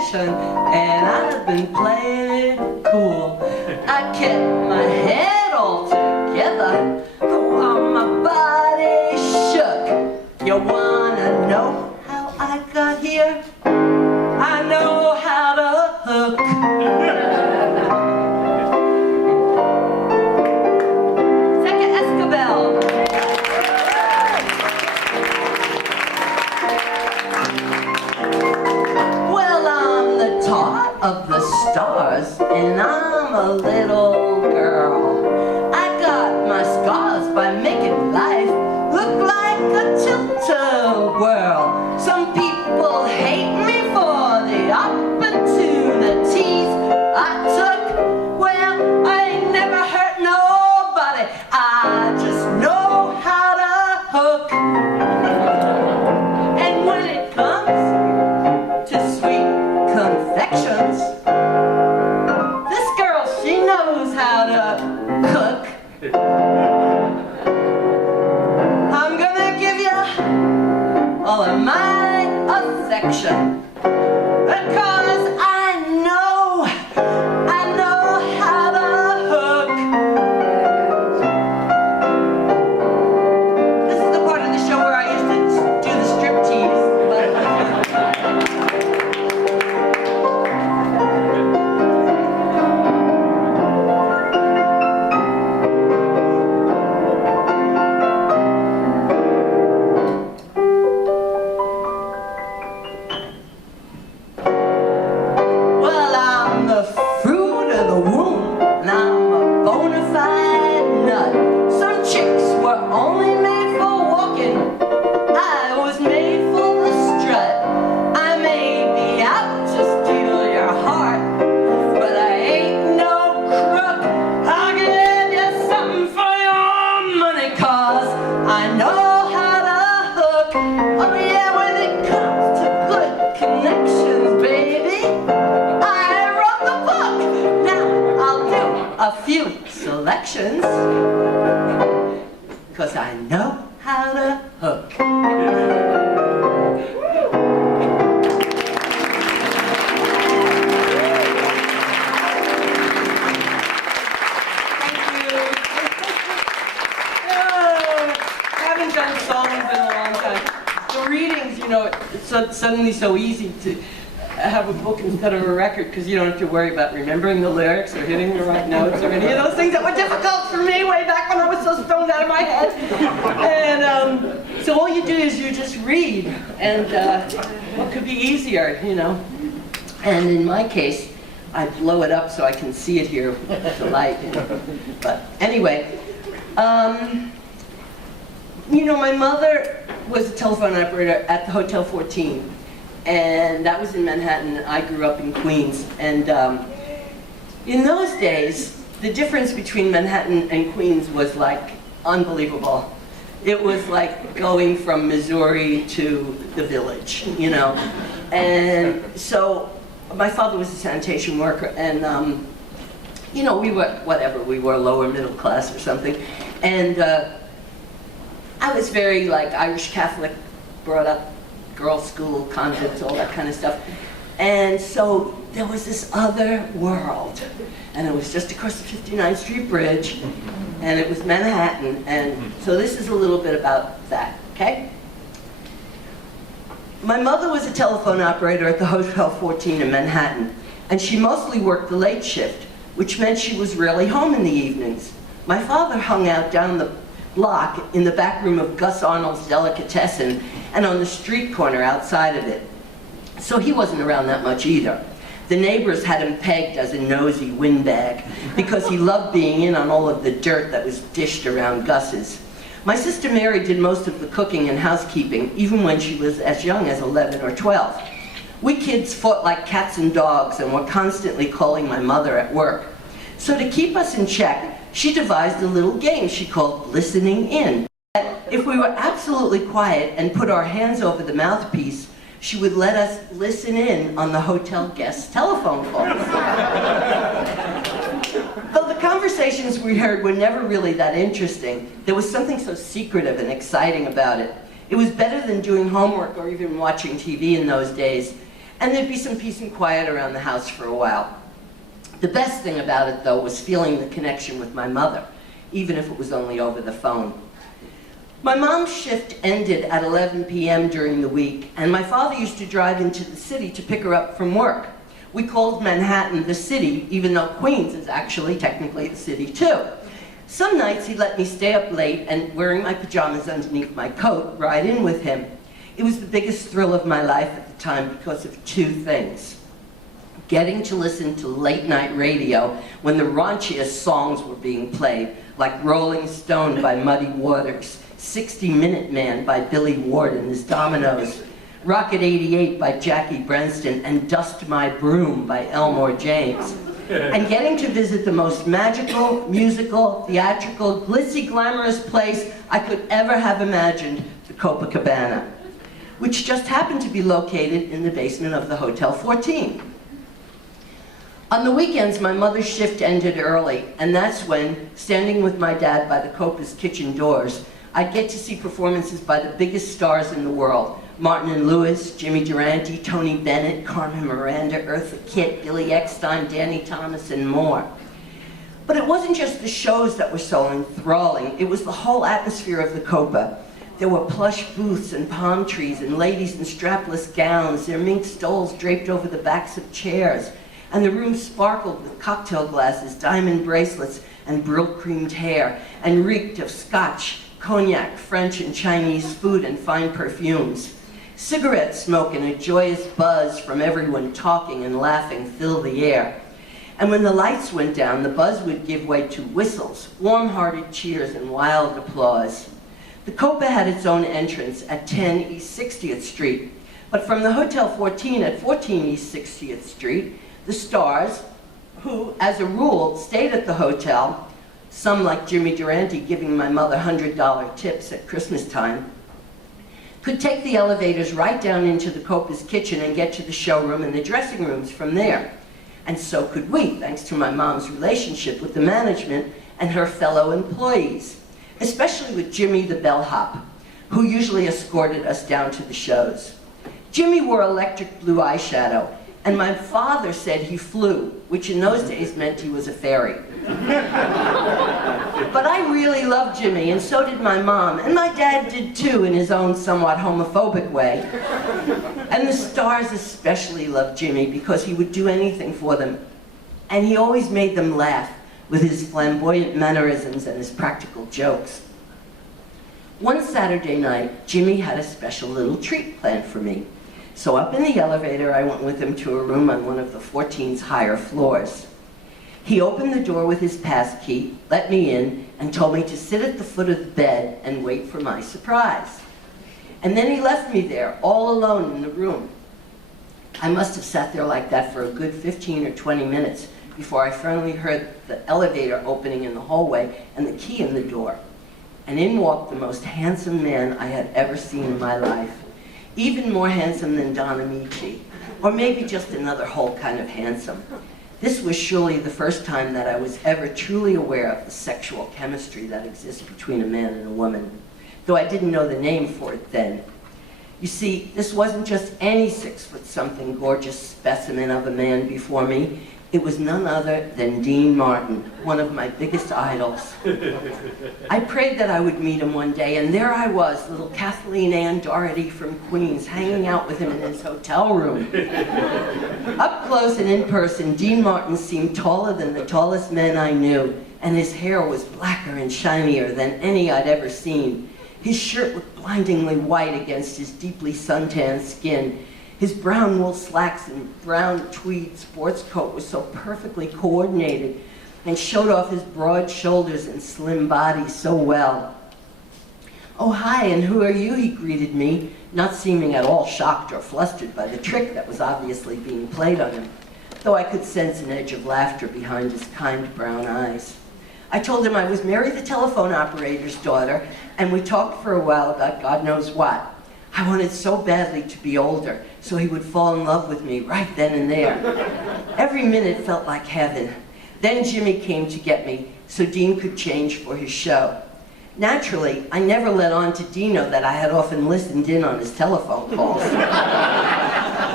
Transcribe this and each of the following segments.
station, and I've been playing it cool. I kept my head all together, while my body shook. You wanna know how I got here? I know how to hook. Second Escabel. Well, I'm the top of the stars, and I'm a little girl. I got my scars by making life look like a tilt-a-whirl. Some people hate me for the opportunities I took. Well, I ain't never hurt nobody. I just know how to hook. And when it comes to sweet confections, this girl, she knows how to cook. I'm gonna give you all of my affection, because I know how to hook. This is the part of the show where I used to do the striptease. Well, I'm the fruit of the womb, and I'm a bona fide nut. Some chicks were only made for walking. I was made for the strut. I may be out to steal your heart, but I ain't no crook. I'll give you something for your money, 'cause I know how to hook. Oh yeah, when it comes to good connections, baby, I wrote the book. Now I'll do a few selections, 'cause I know how to hook. Thank you. Haven't done songs in a long time. The readings, you know, it's suddenly so easy to have a book instead of a record, because you don't have to worry about remembering the lyrics or hitting the right notes or any of those things that were difficult for me way back when I was so stoned out of my head. And so all you do is you just read, and what could be easier, you know? And in my case, I blow it up so I can see it here with the light. You know? But anyway, you know, my mother was a telephone operator at the Hotel 14, and that was in Manhattan. I grew up in Queens, and in those days, the difference between Manhattan and Queens was like unbelievable. It was like going from Missouri to the Village, you know. And so my father was a sanitation worker, and you know, we were lower middle class or something, and I was very like Irish Catholic, brought up, girls' school, convents, all that kind of stuff. And so there was this other world, and it was just across the 59th Street Bridge, and it was Manhattan, and so this is a little bit about that, okay? My mother was a telephone operator at the Hotel 14 in Manhattan, and she mostly worked the late shift, which meant she was rarely home in the evenings. My father hung out down the block in the back room of Gus Arnold's Delicatessen and on the street corner outside of it. So he wasn't around that much either. The neighbors had him pegged as a nosy windbag because he loved being in on all of the dirt that was dished around Gus's. My sister Mary did most of the cooking and housekeeping, even when she was as young as 11 or 12. We kids fought like cats and dogs and were constantly calling my mother at work. So to keep us in check, she devised a little game she called listening in. If we were absolutely quiet and put our hands over the mouthpiece, she would let us listen in on the hotel guests' telephone calls. Though the conversations we heard were never really that interesting, there was something so secretive and exciting about it. It was better than doing homework or even watching TV in those days. and there'd be some peace and quiet around the house for a while. The best thing about it, though, was feeling the connection with my mother, even if it was only over the phone. My mom's shift ended at 11 p.m. during the week, and my father used to drive into the city to pick her up from work. We called Manhattan the city, even though Queens is actually technically the city too. Some nights he'd let me stay up late and, wearing my pajamas underneath my coat, ride in with him. It was the biggest thrill of my life at the time because of two things. Getting to listen to late night radio when the raunchiest songs were being played, like Rolling Stone by Muddy Waters, 60-Minute Man by Billy Ward and his Dominoes, Rocket 88 by Jackie Brenston, and Dust My Broom by Elmore James. And getting to visit the most magical, musical, theatrical, glitzy, glamorous place I could ever have imagined, the Copacabana, which just happened to be located in the basement of the Hotel 14. On the weekends, my mother's shift ended early, and that's when, standing with my dad by the Copa's kitchen doors, I'd get to see performances by the biggest stars in the world: Martin and Lewis, Jimmy Durante, Tony Bennett, Carmen Miranda, Eartha Kitt, Billy Eckstine, Danny Thomas, and more. But it wasn't just the shows that were so enthralling, it was the whole atmosphere of the Copa. There were plush booths and palm trees and ladies in strapless gowns, their mink stoles draped over the backs of chairs, and the room sparkled with cocktail glasses, diamond bracelets, and brill-creamed hair, and reeked of scotch, cognac, French and Chinese food, and fine perfumes. Cigarette smoke and a joyous buzz from everyone talking and laughing filled the air. And when the lights went down, the buzz would give way to whistles, warm-hearted cheers, and wild applause. The Copa had its own entrance at 10 East 60th Street, but from the Hotel 14 at 14 East 60th Street, the stars, who, as a rule, stayed at the hotel, some like Jimmy Durante giving my mother $100 tips at Christmas time, could take the elevators right down into the Copa's kitchen and get to the showroom and the dressing rooms from there. And so could we, thanks to my mom's relationship with the management and her fellow employees, especially with Jimmy the bellhop, who usually escorted us down to the shows. Jimmy wore electric blue eyeshadow, and my father said he flew, which in those days meant he was a fairy. But I really loved Jimmy, and so did my mom, and my dad did too in his own somewhat homophobic way. And the stars especially loved Jimmy because he would do anything for them, and he always made them laugh with his flamboyant mannerisms and his practical jokes. One Saturday night, Jimmy had a special little treat planned for me. So up in the elevator, I went with him to a room on one of the 14's higher floors. He opened the door with his pass key, let me in, and told me to sit at the foot of the bed and wait for my surprise. And then he left me there, all alone in the room. I must have sat there like that for a good 15 or 20 minutes before I finally heard the elevator opening in the hallway and the key in the door. And in walked the most handsome man I had ever seen in my life. Even more handsome than Don Amici, or maybe just another whole kind of handsome. This was surely the first time that I was ever truly aware of the sexual chemistry that exists between a man and a woman, though I didn't know the name for it then. You see, this wasn't just any 6-foot-something gorgeous specimen of a man before me. It was none other than Dean Martin, one of my biggest idols. I prayed that I would meet him one day, and there I was, little Kathleen Ann Doherty from Queens, hanging out with him in his hotel room. Up close and in person, Dean Martin seemed taller than the tallest men I knew, and his hair was blacker and shinier than any I'd ever seen. His shirt looked blindingly white against his deeply suntanned skin. His brown wool slacks and brown tweed sports coat was so perfectly coordinated and showed off his broad shoulders and slim body so well. "Oh, hi, and who are you?" he greeted me, not seeming at all shocked or flustered by the trick that was obviously being played on him, though I could sense an edge of laughter behind his kind brown eyes. I told him I was Mary the telephone operator's daughter, and we talked for a while about God knows what. I wanted so badly to be older, so he would fall in love with me right then and there. Every minute felt like heaven. Then Jimmy came to get me, so Dean could change for his show. Naturally, I never let on to Dino that I had often listened in on his telephone calls.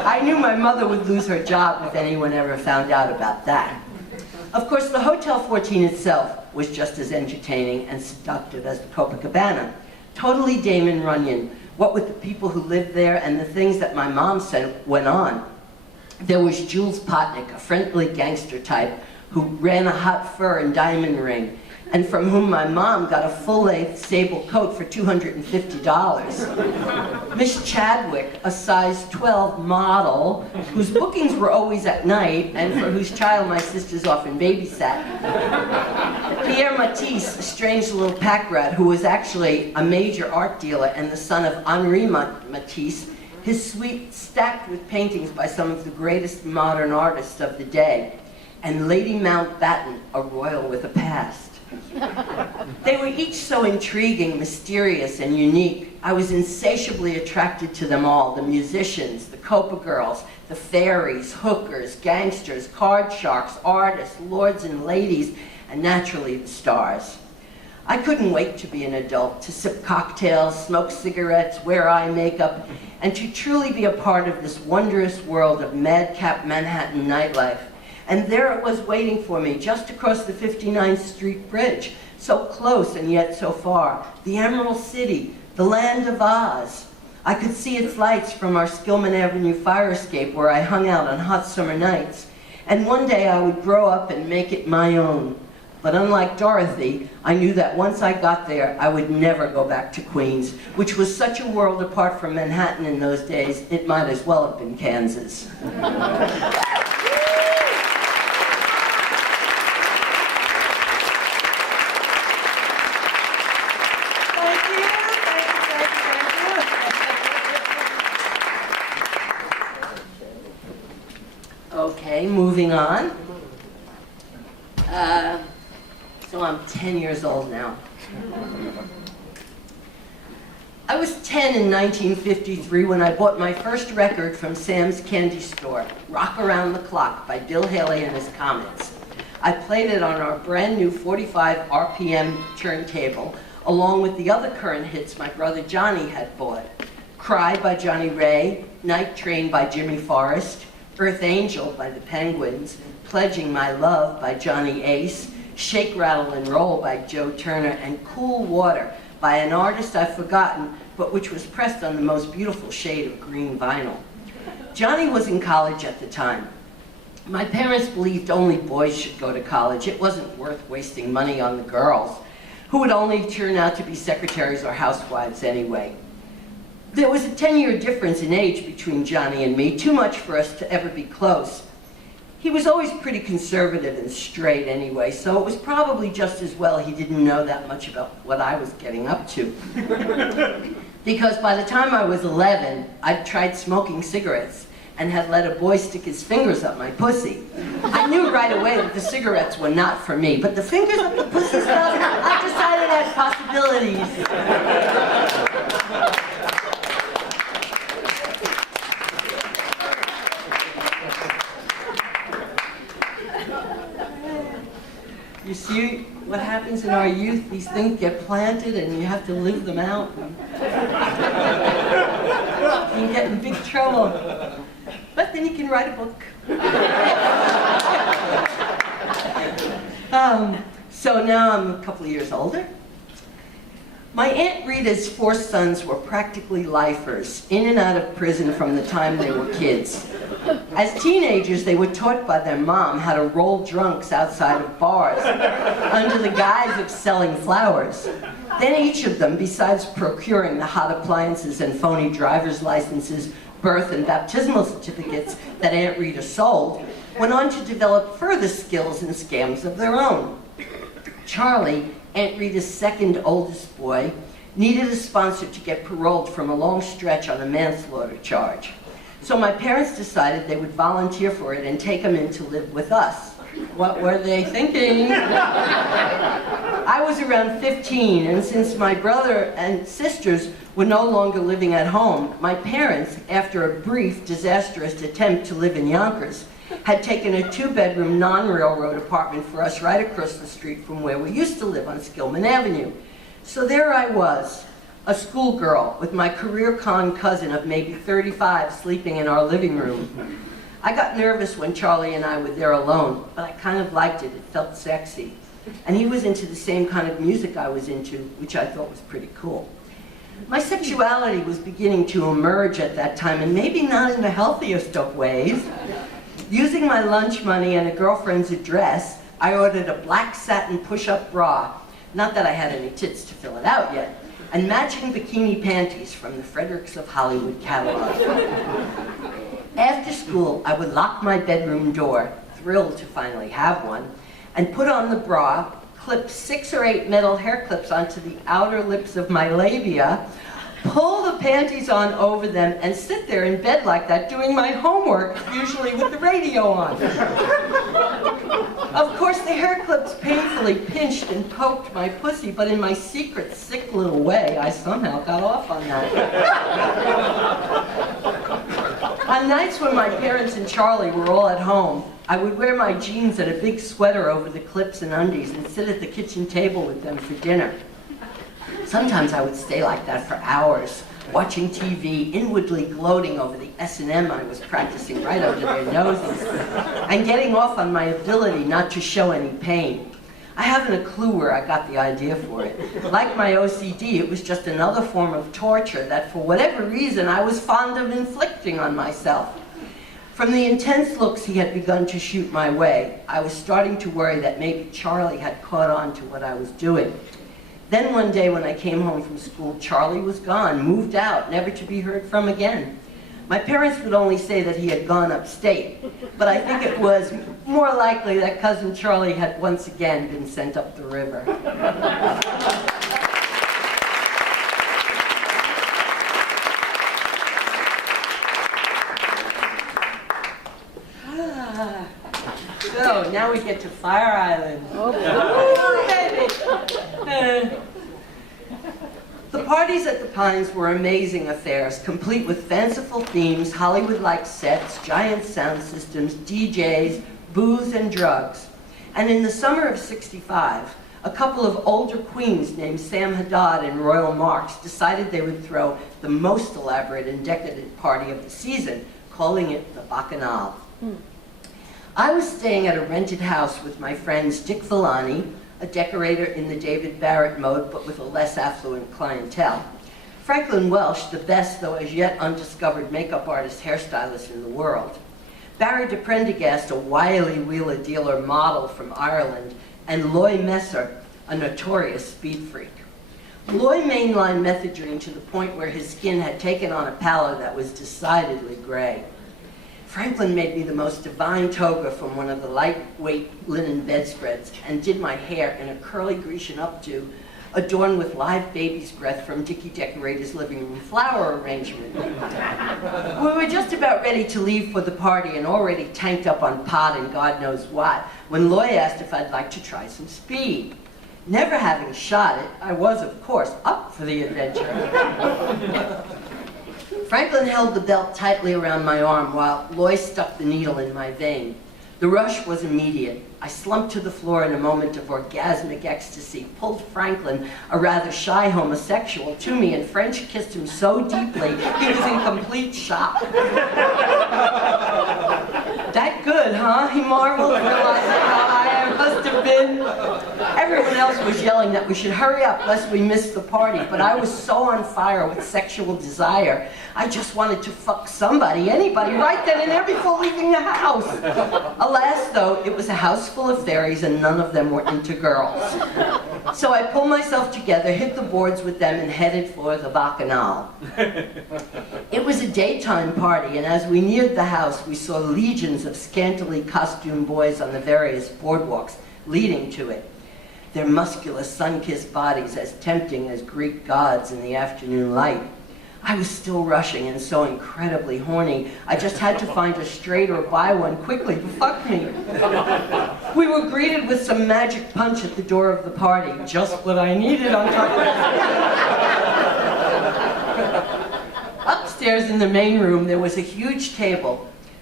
I knew my mother would lose her job if anyone ever found out about that. Of course, the Hotel 14 itself was just as entertaining and seductive as the Copacabana. Totally Damon Runyon, what with the people who lived there and the things that my mom said went on. There was Jules Potnick, a friendly gangster type who ran a hot fur and diamond ring, and from whom my mom got a full-length sable coat for $250. Miss Chadwick, a size 12 model, whose bookings were always at night, and for whose child my sisters often babysat. Pierre Matisse, a strange little pack rat who was actually a major art dealer and the son of Henri Matisse, his suite stacked with paintings by some of the greatest modern artists of the day, and Lady Mountbatten, a royal with a past. They were each so intriguing, mysterious, and unique. I was insatiably attracted to them all, the musicians, the Copa girls, the fairies, hookers, gangsters, card sharks, artists, lords and ladies, and naturally the stars. I couldn't wait to be an adult, to sip cocktails, smoke cigarettes, wear eye makeup, and to truly be a part of this wondrous world of madcap Manhattan nightlife. And there it was waiting for me, just across the 59th Street Bridge, so close and yet so far. The Emerald City, the land of Oz. I could see its lights from our Skillman Avenue fire escape where I hung out on hot summer nights. And one day I would grow up and make it my own. But unlike Dorothy, I knew that once I got there, I would never go back to Queens, which was such a world apart from Manhattan in those days, it might as well have been Kansas. Okay, moving on. So I'm 10 years old now. I was 10 in 1953 when I bought my first record from Sam's Candy Store, Rock Around the Clock by Bill Haley and his Comets. I played it on our brand new 45 RPM turntable, along with the other current hits my brother Johnny had bought. Cry by Johnny Ray, Night Train by Jimmy Forrest, Earth Angel by the Penguins, Pledging My Love by Johnny Ace, Shake, Rattle, and Roll by Joe Turner, and Cool Water by an artist I've forgotten, but which was pressed on the most beautiful shade of green vinyl. Johnny was in college at the time. My parents believed only boys should go to college. It wasn't worth wasting money on the girls, who would only turn out to be secretaries or housewives anyway. There was a 10-year difference in age between Johnny and me, too much for us to ever be close. He was always pretty conservative and straight anyway, so it was probably just as well he didn't know that much about what I was getting up to. Because by the time I was 11, I'd tried smoking cigarettes and had let a boy stick his fingers up my pussy. I knew right away that the cigarettes were not for me, but the fingers up the pussy stuff, I decided had possibilities. You see what happens in our youth? These things get planted and you have to live them out. You can get in big trouble. But then you can write a book. So now I'm a couple of years older. My Aunt Rita's 4 sons were practically lifers, in and out of prison from the time they were kids. As teenagers, they were taught by their mom how to roll drunks outside of bars, under the guise of selling flowers. Then each of them, besides procuring the hot appliances and phony driver's licenses, birth and baptismal certificates that Aunt Rita sold, went on to develop further skills and scams of their own. Charlie, Aunt Rita's second oldest boy, needed a sponsor to get paroled from a long stretch on a manslaughter charge. So my parents decided they would volunteer for it and take him in to live with us. What were they thinking? I was around 15, and since my brother and sisters were no longer living at home, my parents, after a brief, disastrous attempt to live in Yonkers, had taken a 2-bedroom non-railroad apartment for us right across the street from where we used to live on Skillman Avenue. So there I was, a schoolgirl with my career con cousin of maybe 35 sleeping in our living room. I got nervous when Charlie and I were there alone, but I kind of liked it. It felt sexy. And he was into the same kind of music I was into, which I thought was pretty cool. My sexuality was beginning to emerge at that time, and maybe not in the healthiest of ways. Using my lunch money and a girlfriend's address, I ordered a black satin push-up bra, not that I had any tits to fill it out yet, and matching bikini panties from the Fredericks of Hollywood catalog. After school, I would lock my bedroom door, thrilled to finally have one, and put on the bra, clip 6 or 8 metal hair clips onto the outer lips of my labia, pull the panties on over them, and sit there in bed like that doing my homework, usually with the radio on. Of course, the hair clips painfully pinched and poked my pussy, but in my secret, sick little way, I somehow got off on that. On nights when my parents and Charlie were all at home, I would wear my jeans and a big sweater over the clips and undies and sit at the kitchen table with them for dinner. Sometimes I would stay like that for hours, watching TV, inwardly gloating over the S&M I was practicing right under their noses, and getting off on my ability not to show any pain. I haven't a clue where I got the idea for it. Like my OCD, it was just another form of torture that, for whatever reason, I was fond of inflicting on myself. From the intense looks he had begun to shoot my way, I was starting to worry that maybe Charlie had caught on to what I was doing. Then one day when I came home from school, Charlie was gone, moved out, never to be heard from again. My parents would only say that he had gone upstate, but I think it was more likely that Cousin Charlie had once again been sent up the river. So, now we get to Fire Island. Oh, baby! The parties at the Pines were amazing affairs, complete with fanciful themes, Hollywood-like sets, giant sound systems, DJs, booze, and drugs. And in the summer of '65, a couple of older queens named Sam Haddad and Royal Marks decided they would throw the most elaborate and decadent party of the season, calling it the Bacchanal. I was staying at a rented house with my friends Dick Villani, a decorator in the David Barrett mode, but with a less affluent clientele, Franklin Welsh, the best, though as yet undiscovered makeup artist hairstylist in the world, Barry de Prendergast, a wily wheeler-dealer model from Ireland, and Loy Messer, a notorious speed freak. Loy mainlined methadone to the point where his skin had taken on a pallor that was decidedly gray. Franklin made me the most divine toga from one of the lightweight linen bedspreads and did my hair in a curly Grecian updo adorned with live baby's breath from Dickie Decorator's living room flower arrangement. We were just about ready to leave for the party and already tanked up on pot and God knows what, when Loy asked if I'd like to try some speed. Never having shot it, I was, of course, up for the adventure. Franklin held the belt tightly around my arm while Loy stuck the needle in my vein. The rush was immediate. I slumped to the floor in a moment of orgasmic ecstasy, pulled Franklin, a rather shy homosexual, to me and French kissed him so deeply he was in complete shock. That good, huh? He marveled, realizing how high I must have been. Everyone else was yelling that we should hurry up lest we miss the party, but I was so on fire with sexual desire, I just wanted to fuck somebody, anybody, right then and there before leaving the house. Alas, though, it was a house full of fairies and none of them were into girls. So I pulled myself together, hit the boards with them, and headed for the Bacchanal. It was a daytime party, and as we neared the house, we saw legions of scantily costumed boys on the various boardwalks leading to it. Their muscular, sun-kissed bodies as tempting as Greek gods in the afternoon light. I was still rushing and so incredibly horny, I just had to find a straight or buy one quickly to fuck me. We were greeted with some magic punch at the door of the party, just what I needed on top of it. Upstairs in the main room, there was a huge table,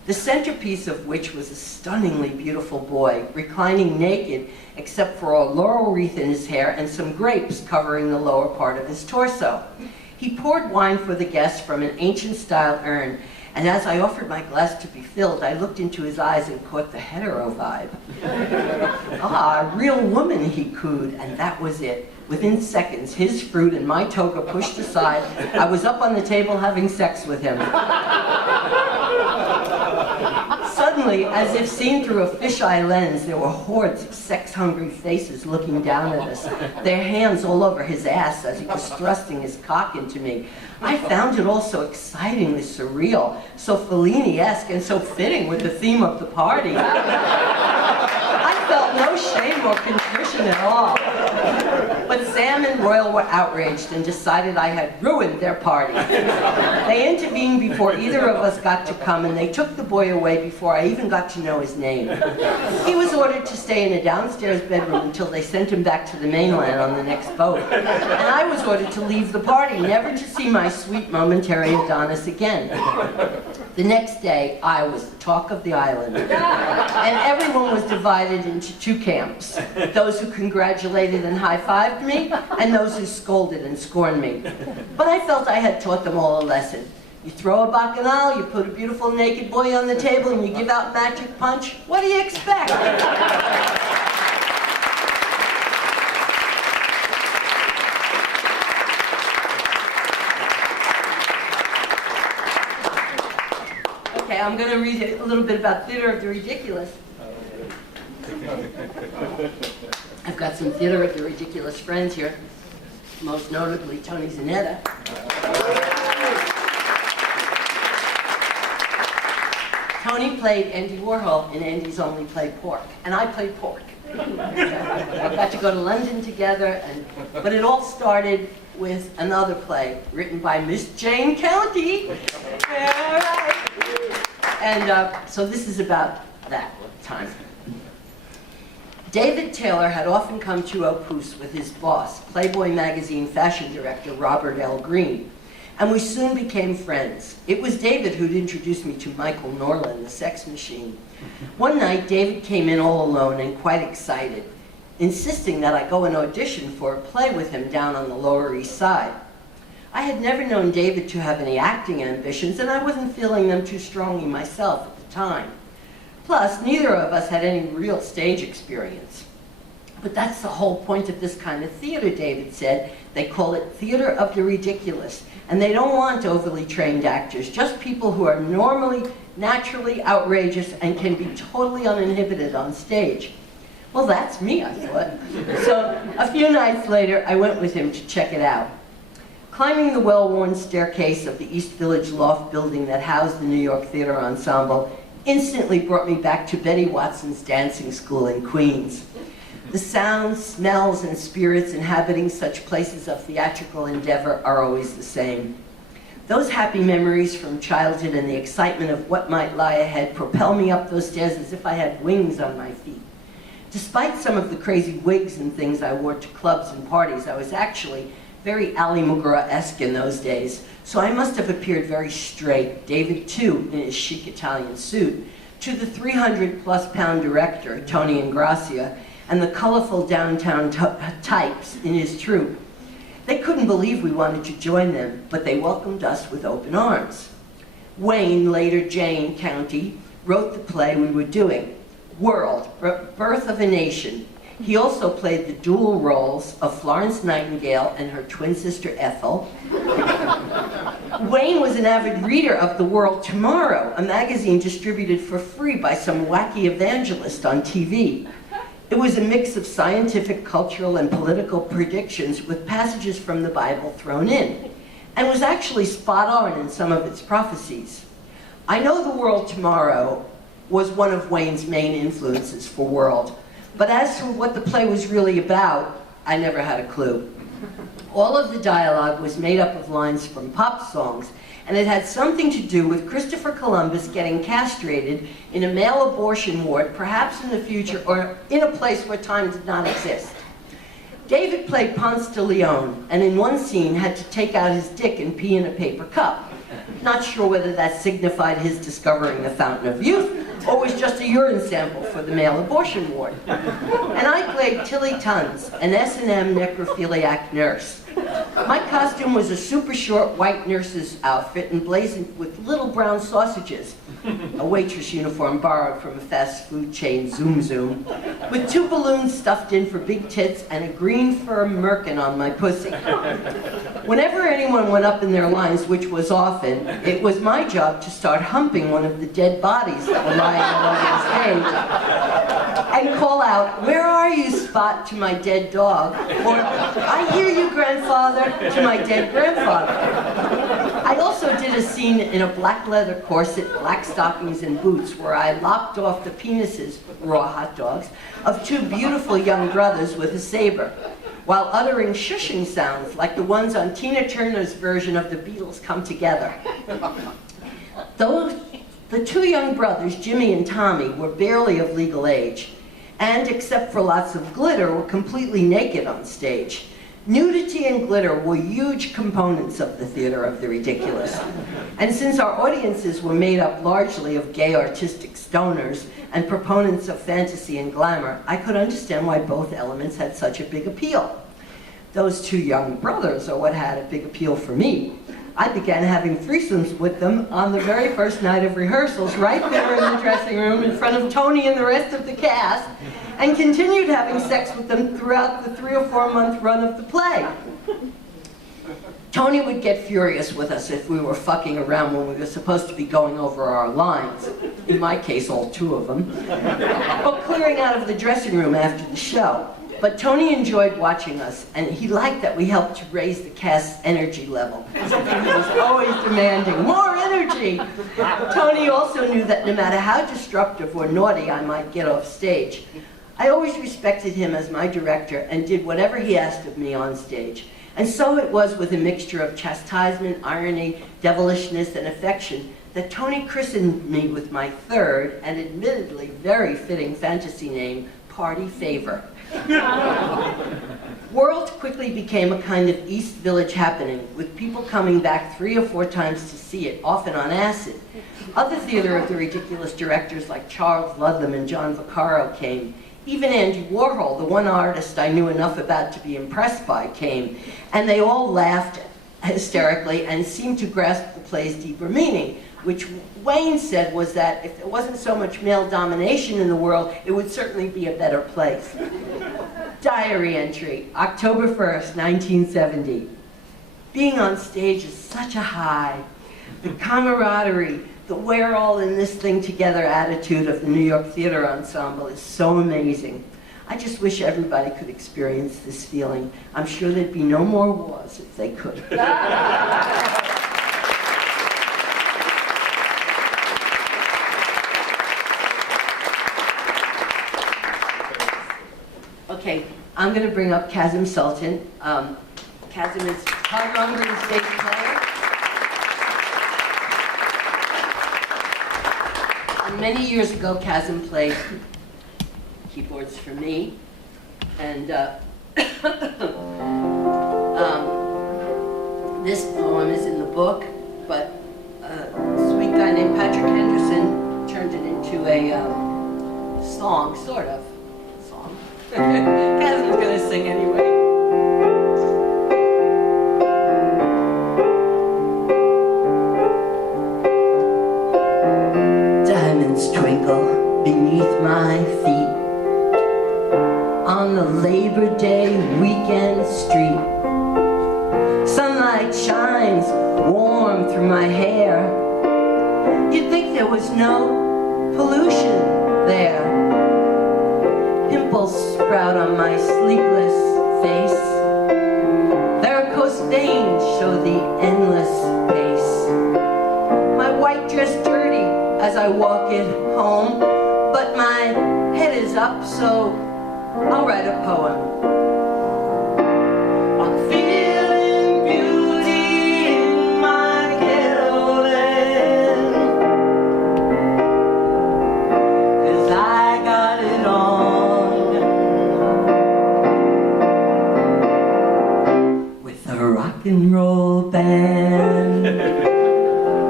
the centerpiece of which was a stunningly beautiful boy, reclining naked except for a laurel wreath in his hair and some grapes covering the lower part of his torso. He poured wine for the guests from an ancient-style urn, and as I offered my glass to be filled, I looked into his eyes and caught the hetero vibe. "Ah, a real woman," he cooed, and that was it. Within seconds, his fruit and my toga pushed aside, I was up on the table having sex with him. Suddenly, as if seen through a fisheye lens, there were hordes of sex-hungry faces looking down at us, their hands all over his ass as he was thrusting his cock into me. I found it all so excitingly surreal, so Fellini-esque, and so fitting with the theme of the party. I felt no shame or contrition at all. But Sam and Royal were outraged and decided I had ruined their party. They intervened before either of us got to come, and they took the boy away before I even got to know his name. He was ordered to stay in a downstairs bedroom until they sent him back to the mainland on the next boat. And I was ordered to leave the party, never to see my sweet momentary Adonis again. The next day, I was the talk of the island. And everyone was divided into two camps. Those who congratulated and high-fived me, and those who scolded and scorned me. But I felt I had taught them all a lesson. You throw a bacchanal, you put a beautiful naked boy on the table, and you give out magic punch. What do you expect? Okay, I'm going to read a little bit about Theater of the Ridiculous. I've got some Theater of the Ridiculous friends here, most notably Tony Zanetta. Tony played Andy Warhol in Andy's Only Played Pork, and I played pork. I got to go to London together, but it all started with another play written by Miss Jane County. Yeah, right. And so this is about that time. David Taylor had often come to Opus with his boss, Playboy magazine fashion director Robert L. Greene, and we soon became friends. It was David who'd introduced me to Michael Norland, the sex machine. One night, David came in all alone and quite excited, insisting that I go and audition for a play with him down on the Lower East Side. I had never known David to have any acting ambitions, and I wasn't feeling them too strongly myself at the time. Plus, neither of us had any real stage experience. But that's the whole point of this kind of theater, David said. They call it Theater of the Ridiculous, and they don't want overly trained actors, just people who are naturally outrageous and can be totally uninhibited on stage. Well, that's me, I thought. So a few nights later, I went with him to check it out. Climbing the well-worn staircase of the East Village loft building that housed the New York Theater Ensemble instantly brought me back to Betty Watson's dancing school in Queens. The sounds, smells, and spirits inhabiting such places of theatrical endeavor are always the same. Those happy memories from childhood and the excitement of what might lie ahead propel me up those stairs as if I had wings on my feet. Despite some of the crazy wigs and things I wore to clubs and parties, I was actually very Ali McGraw-esque in those days, so I must have appeared very straight, David too, in his chic Italian suit, to the 300-plus pound director, Tony Ingrassia, and the colorful downtown types in his troupe. They couldn't believe we wanted to join them, but they welcomed us with open arms. Wayne, later Jane County, wrote the play we were doing, World, Birth of a Nation. He also played the dual roles of Florence Nightingale and her twin sister Ethel. Wayne was an avid reader of The World Tomorrow, a magazine distributed for free by some wacky evangelist on TV. It was a mix of scientific, cultural, and political predictions with passages from the Bible thrown in, and was actually spot on in some of its prophecies. I know The World Tomorrow was one of Wayne's main influences for World, but as to what the play was really about, I never had a clue. All of the dialogue was made up of lines from pop songs, and it had something to do with Christopher Columbus getting castrated in a male abortion ward, perhaps in the future, or in a place where time did not exist. David played Ponce de Leon, and in one scene had to take out his dick and pee in a paper cup. Not sure whether that signified his discovering the fountain of youth, or was just a urine sample for the male abortion ward. And I played Tilly Tuns, an S&M necrophiliac nurse. My costume was a super short white nurse's outfit emblazoned with little brown sausages, a waitress uniform borrowed from a fast food chain, Zoom Zoom, with 2 balloons stuffed in for big tits and a green fur merkin on my pussy. Whenever anyone went up in their lines, which was often, it was my job to start humping one of the dead bodies that were lying all over the stage and call out, "Where are you, Spot?" to my dead dog, or "I hear you, grandfather," to my dead grandfather. I also did a scene in a black leather corset, black stockings, and boots where I lopped off the penises, raw hot dogs, of 2 beautiful young brothers with a saber, while uttering shushing sounds like the ones on Tina Turner's version of the Beatles' Come Together. The 2 young brothers, Jimmy and Tommy, were barely of legal age, and except for lots of glitter, were completely naked on stage. Nudity and glitter were huge components of the theater of the ridiculous. And since our audiences were made up largely of gay artistic stoners and proponents of fantasy and glamour, I could understand why both elements had such a big appeal. Those 2 young brothers are what had a big appeal for me. I began having threesomes with them on the very first night of rehearsals, right there in the dressing room in front of Tony and the rest of the cast, and continued having sex with them throughout the 3 or 4 month run of the play. Tony would get furious with us if we were fucking around when we were supposed to be going over our lines, in my case all 2 of them, or clearing out of the dressing room after the show. But Tony enjoyed watching us, and he liked that we helped to raise the cast's energy level, something he was always demanding, more energy! Tony also knew that no matter how disruptive or naughty I might get off stage, I always respected him as my director and did whatever he asked of me on stage. And so it was with a mixture of chastisement, irony, devilishness, and affection that Tony christened me with my 3rd and admittedly very fitting fantasy name, Party Favor. World quickly became a kind of East Village happening, with people coming back 3 or 4 times to see it, often on acid. Other theater of the ridiculous directors like Charles Ludlam and John Vaccaro came. Even Andy Warhol, the one artist I knew enough about to be impressed by, came. And they all laughed hysterically and seemed to grasp the play's deeper meaning, which Wayne said was that if there wasn't so much male domination in the world, it would certainly be a better place. Diary entry, October 1st, 1970. Being on stage is such a high. The camaraderie, the we're all in this thing together attitude of the New York Theater Ensemble is so amazing. I just wish everybody could experience this feeling. I'm sure there'd be no more wars if they could. Okay, I'm going to bring up Kazim Sultan. Kazim is Todd Rundgren's bass player. And many years ago, Kazim played keyboards for me. And this poem is in the book, but a sweet guy named Patrick Henderson turned it into a song, sort of. Kazim's gonna sing anyway. Diamonds twinkle beneath my feet on the Labor Day weekend street. Sunlight shines warm through my hair. You'd think there was no pollution there. Pimples sprout on my sleepless face. Varicose veins show the endless pace. My white dress dirty as I walk it home, but my head is up, so I'll write a poem. I'm feeling beauty in my ghetto land, 'cause I got it on. Rock and roll band.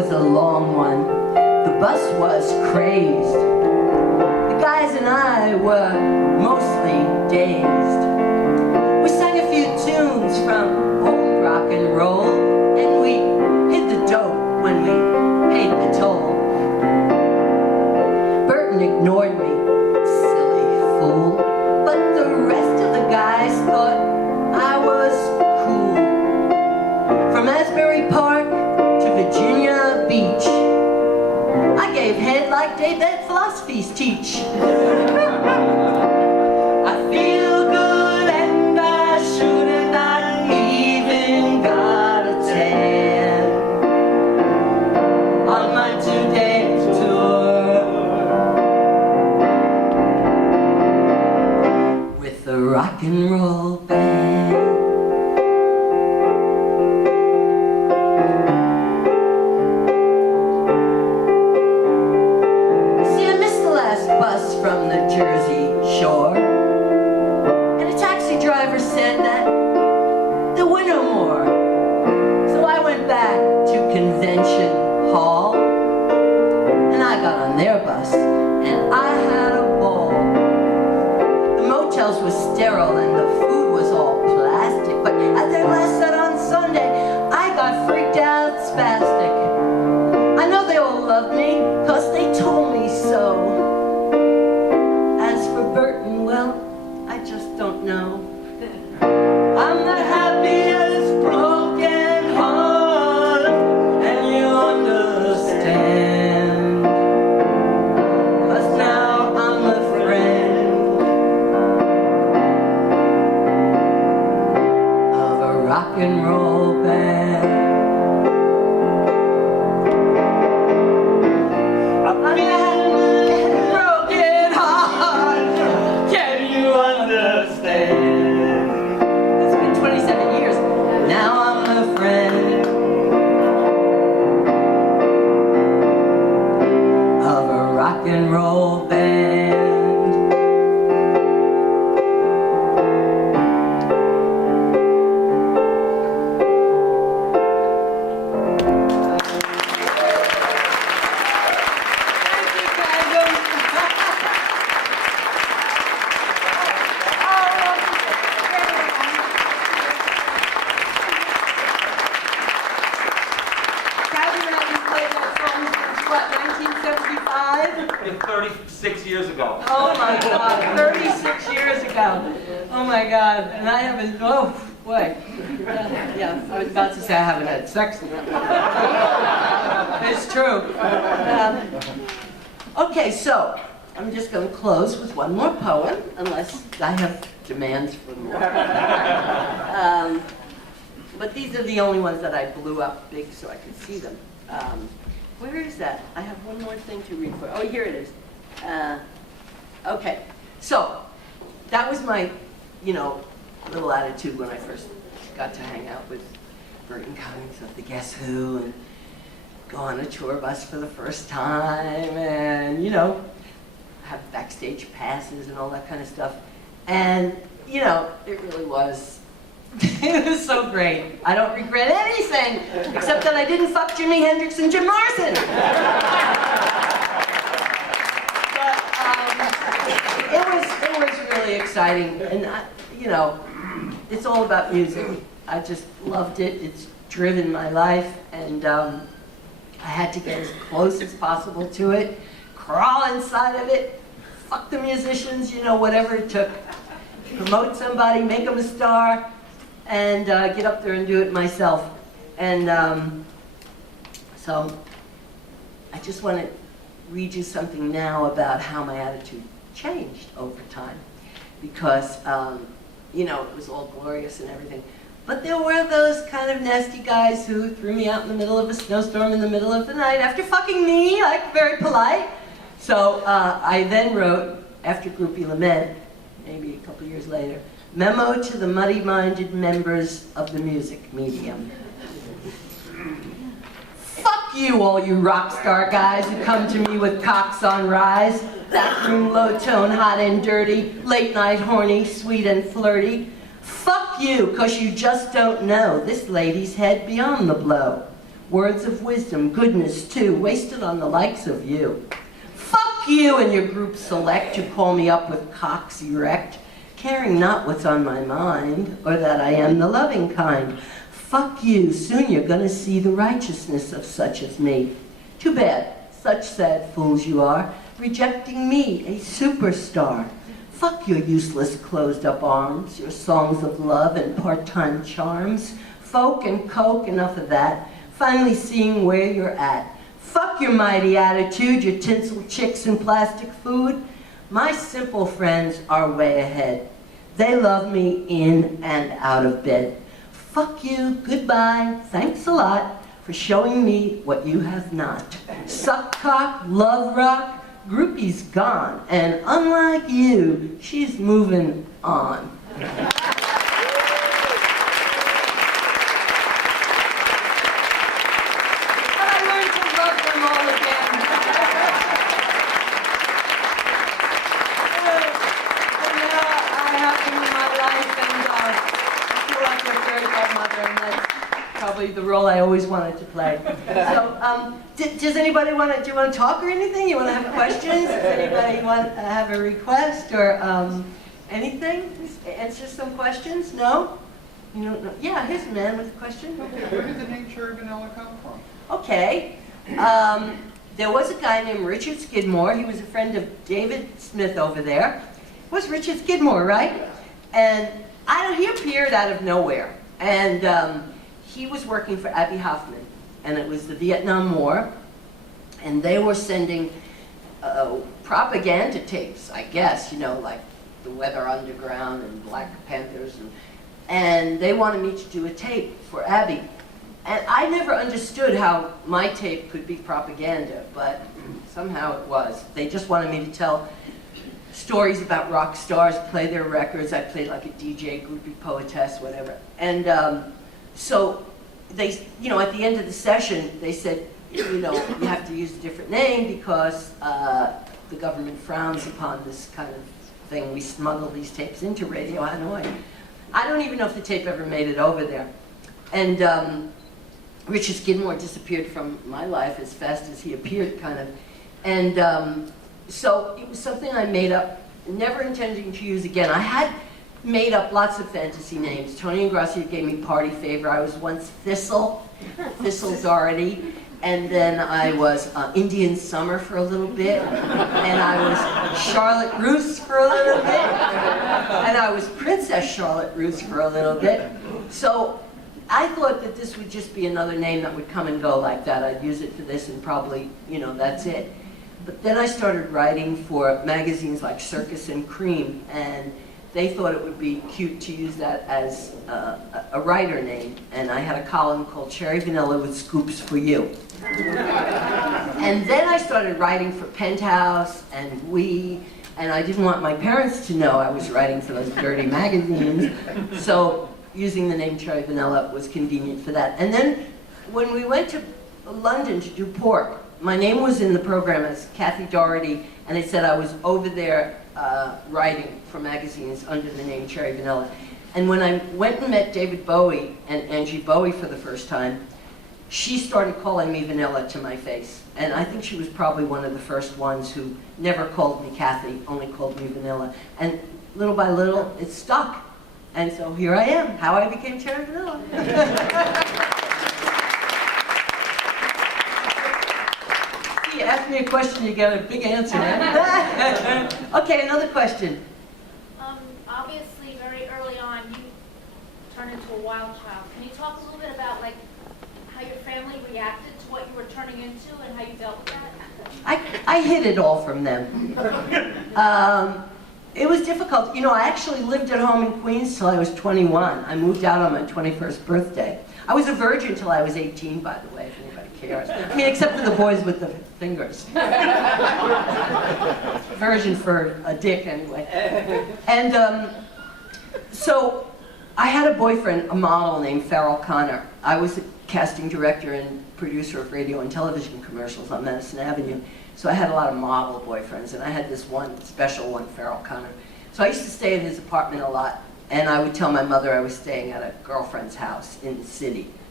was a long one. The bus was crazed. The guys and I were mostly dazed. We sang a few tunes from old rock and roll, and we hid the dope when we paid the toll. Burton ignored me, silly fool, but the rest of the guys thought I was cool. From Asbury Park to Virginia Beach, I gave head like Daybed philosophies teach. I feel good and I should have not even got a tan on my 2-day tour with the rock and roll band. From the Jersey shore, and a taxi driver said that there were no more. So I went back to Convention Hall, and I got on their bus, and I had a ball. The motels were sterile and the food was all plastic, but at their last set on Sunday, I got freaked out spastic. I know they all loved me, 'cause they told me so. Burton, well, I just don't know. I'm the happiest broken heart, and you understand, 'cause now I'm a friend of a rock and roll band. It's been 27 years. Now I'm a friend of a rock and roll band. What, 1975? 36 years ago. Oh my God, 36 years ago. Oh my God, and I haven't, oh boy. Yeah, I was about to say I haven't had sex. It's true. Okay, so I'm just going to close with one more poem, unless I have demands for more. But these are the only ones that I blew up big so I could see them. Where is that? I have one more thing to read for. Oh, here it is. Okay, so that was my, little attitude when I first got to hang out with Burton Cummings of the Guess Who and go on a tour bus for the first time and, have backstage passes and all that kind of stuff. And, it really was. It was so great. I don't regret anything, except that I didn't fuck Jimi Hendrix and Jim Morrison. But it was really exciting, and it's all about music. I just loved it. It's driven my life, and I had to get as close as possible to it, crawl inside of it, fuck the musicians, whatever it took, promote somebody, make them a star, and get up there and do it myself. And so I just want to read you something now about how my attitude changed over time. Because, it was all glorious and everything. But there were those kind of nasty guys who threw me out in the middle of a snowstorm in the middle of the night after fucking me, very polite. So I then wrote, after Groupie Lament, maybe a couple years later, Memo to the muddy-minded members of the music medium. Fuck you, all you rock star guys who come to me with cocks on rise, bathroom low-tone, hot and dirty, late-night horny, sweet and flirty. Fuck you, 'cause you just don't know this lady's head beyond the blow. Words of wisdom, goodness too, wasted on the likes of you. Fuck you and your group select who call me up with cocks erect, caring not what's on my mind, or that I am the loving kind. Fuck you, soon you're gonna see the righteousness of such as me. Too bad, such sad fools you are, rejecting me, a superstar. Fuck your useless closed-up arms, your songs of love and part-time charms. Folk and coke, enough of that. Finally seeing where you're at. Fuck your mighty attitude, your tinsel chicks and plastic food. My simple friends are way ahead. They love me in and out of bed. Fuck you, goodbye, thanks a lot for showing me what you have not. Suck cock, love rock, groupie's gone, and unlike you, she's moving on. The role I always wanted to play. So, does anybody want to, do you want to talk or anything? You want to have questions? Does anybody want to have a request or anything? Answer some questions? No? You don't know? Yeah, here's a man with a question. Where did the name Cherry Vanilla come from? Okay. There was a guy named Richard Skidmore. He was a friend of David Smith over there. It was Richard Skidmore, right? And he appeared out of nowhere. And he was working for Abby Hoffman, and it was the Vietnam War, and they were sending propaganda tapes, I guess, you know, like the Weather Underground and Black Panthers, and they wanted me to do a tape for Abby. And I never understood how my tape could be propaganda, but somehow it was. They just wanted me to tell stories about rock stars, play their records. I played like a DJ, groupie, poetess, whatever. And so they, you know, at the end of the session, they said, you know, you have to use a different name because the government frowns upon this kind of thing. We smuggle these tapes into Radio Hanoi. I don't even know if the tape ever made it over there. And Richard Skidmore disappeared from my life as fast as he appeared, kind of. And so it was something I made up, never intending to use again. I had made up lots of fantasy names. Tony Ingrassia gave me Party Favor. I was once Thistle Doherty, and then I was Indian Summer for a little bit, and I was Charlotte Roos for a little bit, and I was Princess Charlotte Roos for a little bit. So I thought that this would just be another name that would come and go like that. I'd use it for this and probably, you know, that's it. But then I started writing for magazines like Circus and Cream, and they thought it would be cute to use that as a writer name. And I had a column called Cherry Vanilla with Scoops for You. And then I started writing for Penthouse and We, and I didn't want my parents to know I was writing for those dirty magazines. So using the name Cherry Vanilla was convenient for that. And then when we went to London to do Pork, my name was in the program as Kathy Doherty, and it said I was over there writing for magazines under the name Cherry Vanilla. And when I went and met David Bowie and Angie Bowie for the first time, she started calling me Vanilla to my face. And I think she was probably one of the first ones who never called me Kathy, only called me Vanilla. And little by little, it stuck. And so here I am, how I became Cherry Vanilla. You ask me a question, you get a big answer. Okay, another question. Obviously, very early on, you turned into a wild child. Can you talk a little bit about like how your family reacted to what you were turning into and how you dealt with that? I hid it all from them. It was difficult. You know, I actually lived at home in Queens till I was 21. I moved out on my 21st birthday. I was a virgin till I was 18, by the way, if anybody cares. I mean, except for the boys with the fingers. Virgin for a dick, anyway. And so I had a boyfriend, a model named Farrell Connor. I was a casting director and producer of radio and television commercials on Madison Avenue. So I had a lot of model boyfriends, and I had this one, special one, Farrell Connor. So I used to stay in his apartment a lot, and I would tell my mother I was staying at a girlfriend's house in the city.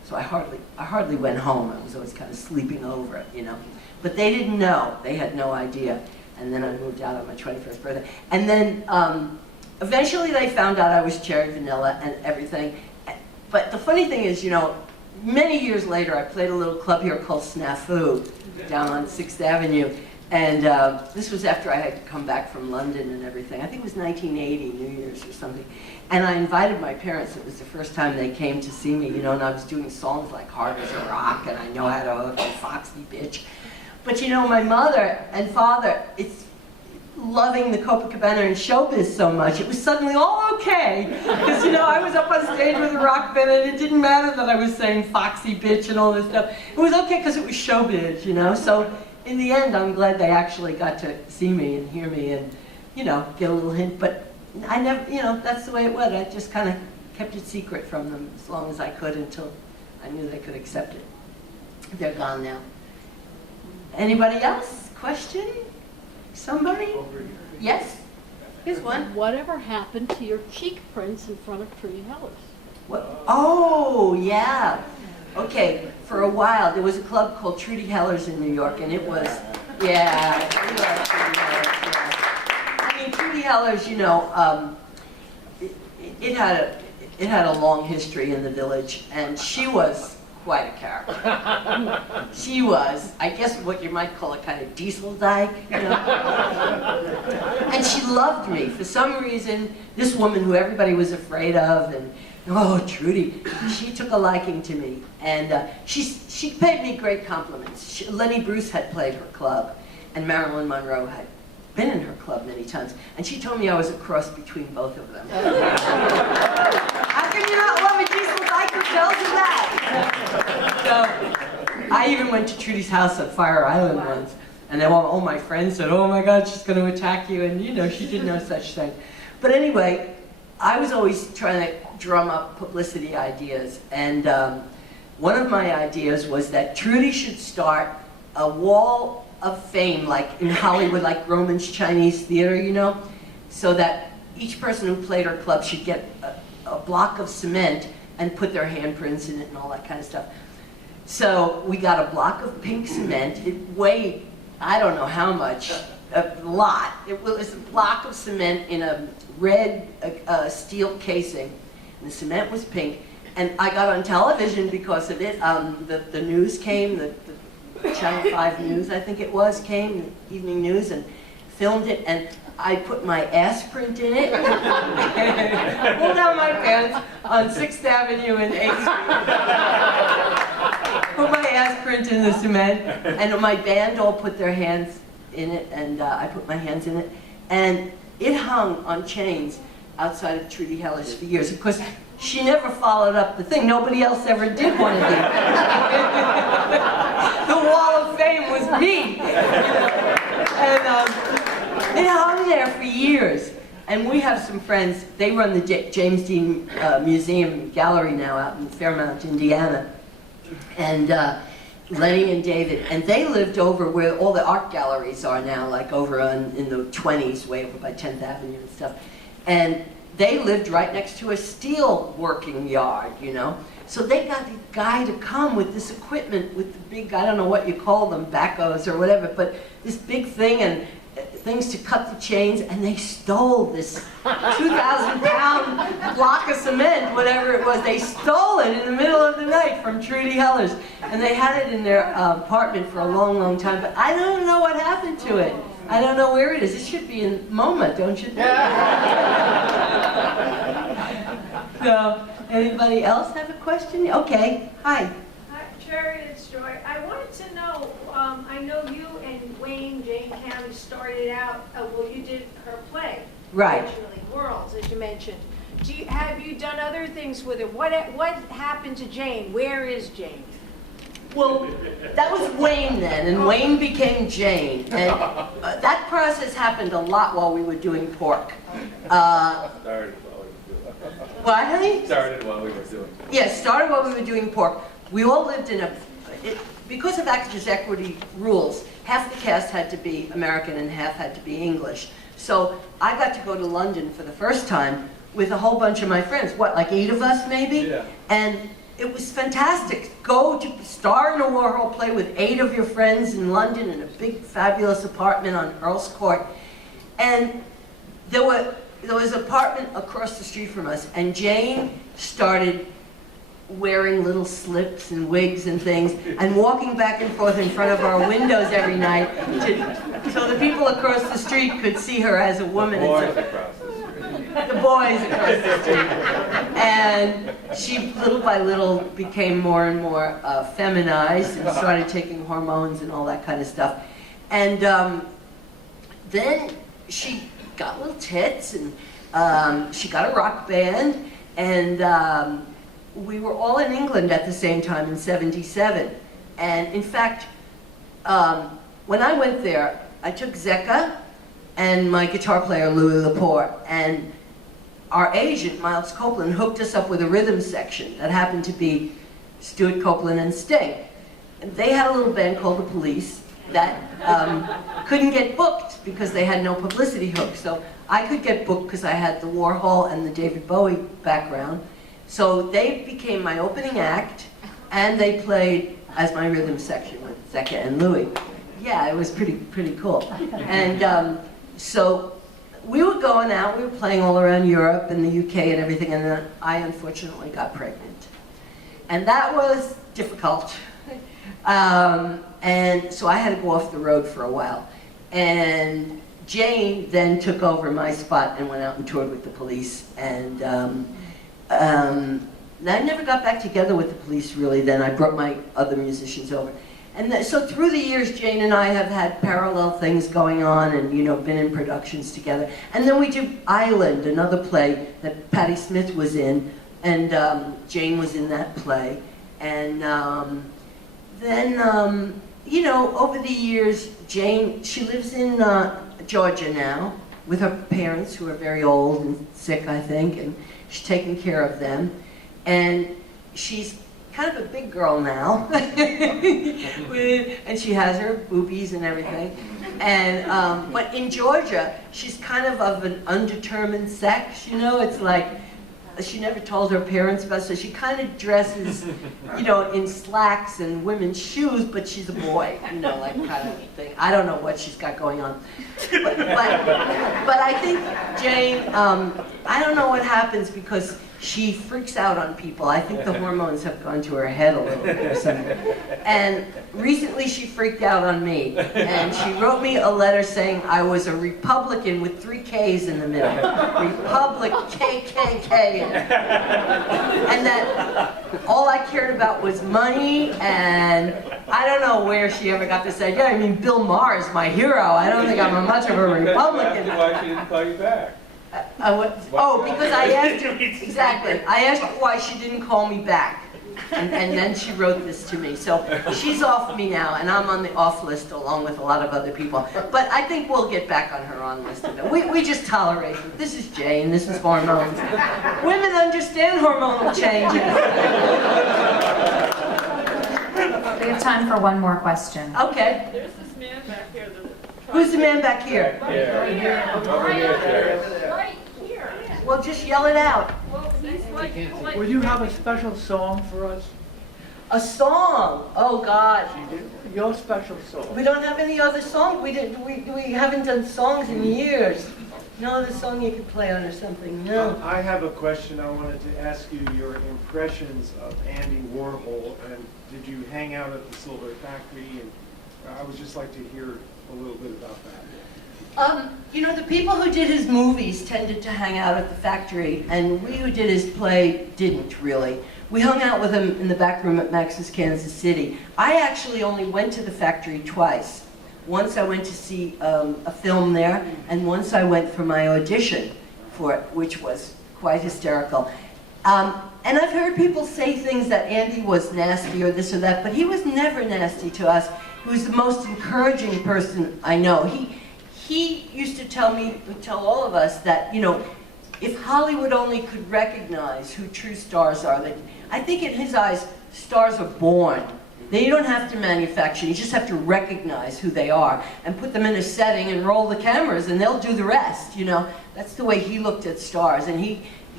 so I hardly went home. I was always kind of sleeping over it, you know. But they didn't know. They had no idea. And then I moved out on my 21st birthday. And then eventually they found out I was Cherry Vanilla and everything. But the funny thing is, you know, many years later, I played a little club here called Snafu down on 6th Avenue. And this was after I had come back from London and everything. I think it was 1980, New Year's or something. And I invited my parents. It was the first time they came to see me, you know, and I was doing songs like Hard as a Rock and I Know How to Hook and Foxy Bitch. But you know, my mother and father, it's loving the Copacabana and showbiz so much, it was suddenly all okay. Because, you know, I was up on stage with a rock band and it didn't matter that I was saying Foxy Bitch and all this stuff. It was okay because it was showbiz, you know. So in the end, I'm glad they actually got to see me and hear me and, you know, get a little hint. But I never, you know, that's the way it was. I just kind of kept it secret from them as long as I could until I knew they could accept it. They're gone now. Anybody else? Question? Somebody? Yes? Here's one. Whatever happened to your cheek prints in front of Trudy Heller's? What? Oh, yeah. Okay, for a while, there was a club called Trudy Heller's in New York, and it was, yeah. I mean, Trudy Heller's, you know, it had a long history in the village, and she was quite a character. She was, I guess, what you might call a kind of diesel dyke, you know? And she loved me. For some reason, this woman who everybody was afraid of, and oh, Trudy, she took a liking to me. And she paid me great compliments. Lenny Bruce had played her club, and Marilyn Monroe had been in her club many times. And she told me I was a cross between both of them. How can you not love a diesel dyke who tells you that? So I even went to Trudy's house on Fire Island once, and all my friends said, "Oh my God, she's going to attack you," and you know, she did no such thing. But anyway, I was always trying to drum up publicity ideas, and one of my ideas was that Trudy should start a wall of fame, like in Hollywood, like Roman's Chinese Theater, you know, so that each person who played her club should get a block of cement and put their handprints in it and all that kind of stuff. So we got a block of pink cement. It weighed, I don't know how much, a lot. It was a block of cement in a red steel casing. And the cement was pink. And I got on television because of it. The news came, the Channel 5 News, I think it was, came, the evening news, and filmed it. And I put my ass print in it, pulled down my pants on 6th Avenue and 8th Street. Put my ass print in the cement, and my band all put their hands in it, and I put my hands in it. And it hung on chains outside of Trudy Heller's for years. Of course, she never followed up the thing. Nobody else ever did one of these. The Wall of Fame was me. And it hung there for years. And we have some friends, they run the James Dean Museum Gallery now out in Fairmount, Indiana. And Lenny and David, and they lived over where all the art galleries are now, like over in the 20s, way over by 10th Avenue and stuff. And they lived right next to a steel working yard, you know. So they got the guy to come with this equipment, with the big, I don't know what you call them, backhoes or whatever, but this big thing and things to cut the chains, and they stole this 2,000-pound block of cement, whatever it was. They stole it in the middle of the night from Trudy Heller's, and they had it in their apartment for a long, long time, but I don't know what happened to it. I don't know where it is. It should be in MoMA, don't you think? So, anybody else have a question? Okay, hi. Hi, Cherry, it's Joy. I wanted to know, I know you and Wayne, Jane County started out, well, you did her play. Right. Originally, Worlds, as you mentioned. Have you done other things with it? What happened to Jane? Where is Jane? Well, that was Wayne then, and Wayne became Jane. And that process happened a lot while we were doing Pork. Started while we were doing What, honey? Started while we were doing Yes, started while we were doing Pork. We all lived in because of Actors' Equity rules, half the cast had to be American and half had to be English. So I got to go to London for the first time with a whole bunch of my friends. What, like 8 of us maybe? Yeah. And it was fantastic. Go to star in a Warhol play with 8 of your friends in London in a big, fabulous apartment on Earl's Court. And there was an apartment across the street from us, and Jane started wearing little slips and wigs and things, and walking back and forth in front of our windows every night so the people across the street could see her as a woman. Boys across the street. The boys across the street. And she, little by little, became more and more feminized and started taking hormones and all that kind of stuff. And then she got little tits, and she got a rock band, and we were all in England at the same time in '77. And in fact, when I went there, I took Zecca and my guitar player, Louis Laporte, and our agent, Miles Copeland, hooked us up with a rhythm section that happened to be Stuart Copeland and Sting. And they had a little band called The Police that couldn't get booked because they had no publicity hook. So I could get booked because I had the Warhol and the David Bowie background. So they became my opening act, and they played as my rhythm section with Zecca and Louis. Yeah, it was pretty cool. And so we were going out, we were playing all around Europe and the UK and everything, and then I unfortunately got pregnant. And that was difficult. And so I had to go off the road for a while. And Jane then took over my spot and went out and toured with the Police. And I never got back together with the Police really then. I brought my other musicians over. And so through the years, Jane and I have had parallel things going on and, you know, been in productions together. And then we did Island, another play that Patti Smith was in, and Jane was in that play. And then, you know, over the years, Jane, she lives in Georgia now with her parents who are very old and sick, I think, and she's taking care of them. And she's kind of a big girl now, and she has her boobies and everything. And but in Georgia, she's kind of an undetermined sex. You know, it's like she never told her parents about it, so she kind of dresses, you know, in slacks and women's shoes, but she's a boy, you know, like kind of thing. I don't know what she's got going on, but I think Jane, I don't know what happens because she freaks out on people. I think the hormones have gone to her head a little bit or something. And recently she freaked out on me. And she wrote me a letter saying I was a Republican with 3 Ks in the middle. Republic, KKK. And that all I cared about was money, and I don't know where she ever got this idea. I mean, Bill Maher is my hero. I don't think I'm much of a Republican. Why she didn't call you back? Because I asked her, exactly, I asked her why she didn't call me back. And then she wrote this to me. So she's off me now, and I'm on the off list along with a lot of other people. But I think we'll get back on her on list. We just tolerate it. This is Jane, this is hormones. Women understand hormonal changes. We have time for one more question. Okay. There's this man back here. Who's the man back here? Right here. Over here, Cherry. Right here. Well, just yell it out. Well, he's like Will you have a special song for us? A song. Oh God. Your special song. We don't have any other song. We haven't done songs in years. No other song you could play on or something. No. I have a question. I wanted to ask you your impressions of Andy Warhol, and did you hang out at the Silver Factory? And I would just like to hear a little bit about that. You know, the people who did his movies tended to hang out at the factory, and we who did his play didn't really. We hung out with him in the back room at Max's Kansas City. I actually only went to the factory twice. Once I went to see a film there, and once I went for my audition for it, which was quite hysterical. And I've heard people say things that Andy was nasty or this or that, but he was never nasty to us. He was the most encouraging person I know. He used to tell all of us that, you know, if Hollywood only could recognize who true stars are, that I think in his eyes, stars are born. They don't have to manufacture, you just have to recognize who they are and put them in a setting and roll the cameras and they'll do the rest, you know. That's the way he looked at stars, and he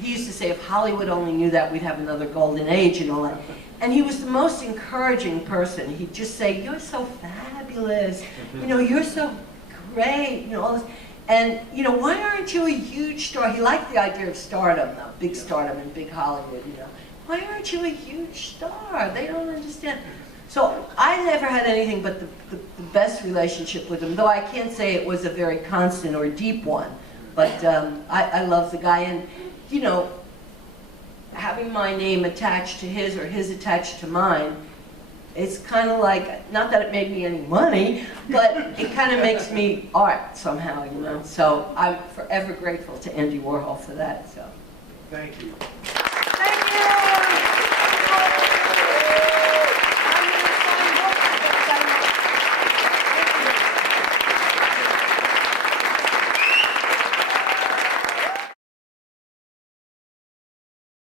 he used to say, if Hollywood only knew that, we'd have another golden age and all that. And he was the most encouraging person. He'd just say, you're so fabulous, you know, you're so great, you know, all this. And, you know, why aren't you a huge star? He liked the idea of stardom, though, big stardom in big Hollywood, you know. Why aren't you a huge star? They don't understand. So I never had anything but the best relationship with him, though I can't say it was a very constant or deep one. But I love the guy, and, you know, having my name attached to his or his attached to mine, it's kind of like, not that it made me any money, but it kind of makes me art somehow, you know. So I'm forever grateful to Andy Warhol for that. So. Thank you.